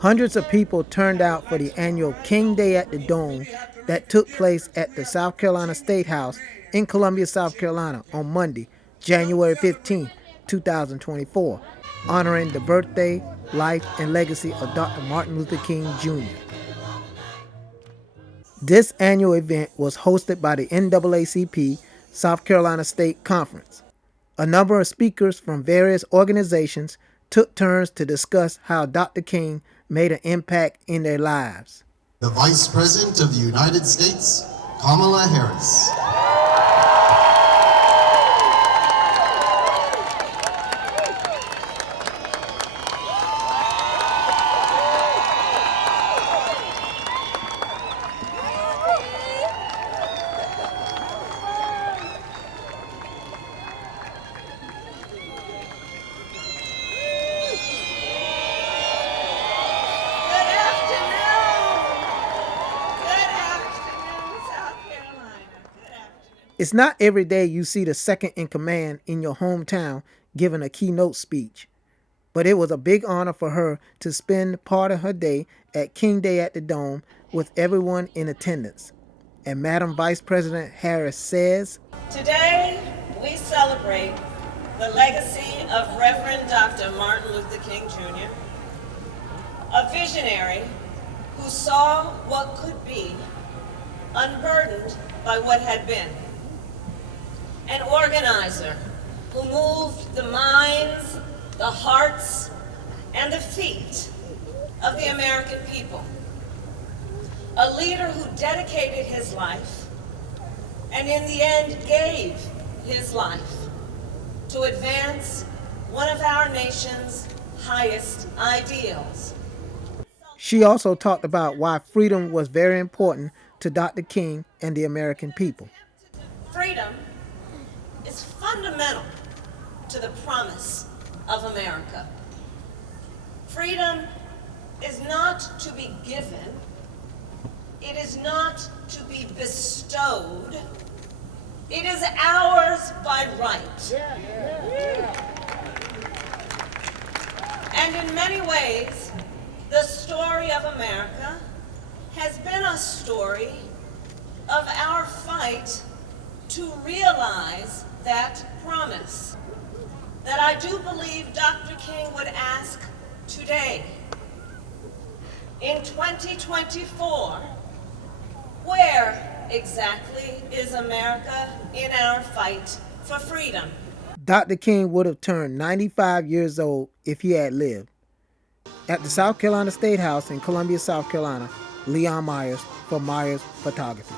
Hundreds of people turned out for the annual King Day at the Dome that took place at the South Carolina Statehouse in Columbia, South Carolina on Monday, January 15, 2024, honoring the birthday, life, and legacy of Dr. Martin Luther King Jr. This annual event was hosted by the NAACP South Carolina State Conference. A number of speakers from various organizations took turns to discuss how Dr. King made an impact in their lives. The Vice President of the United States, Kamala Harris. It's not every day you see the second in command in your hometown giving a keynote speech, but it was a big honor for her to spend part of her day at King Day at the Dome with everyone in attendance. And Madam Vice President Harris says, "Today we celebrate the legacy of Reverend Dr. Martin Luther King Jr., a visionary who saw what could be, unburdened by what had been. An organizer who moved the minds, the hearts, and the feet of the American people. A leader who dedicated his life and in the end gave his life to advance one of our nation's highest ideals." She also talked about why freedom was very important to Dr. King and the American people. Freedom is fundamental to the promise of America. Freedom is not to be given. It is not to be bestowed. It is ours by right. And in many ways, the story of America has been a story of our fight to realize that promise that I do believe Dr. King would ask today. In 2024, where exactly is America in our fight for freedom? Dr. King would have turned 95 years old if he had lived. At the South Carolina Statehouse in Columbia, South Carolina, Leon Myers for Myers Photography.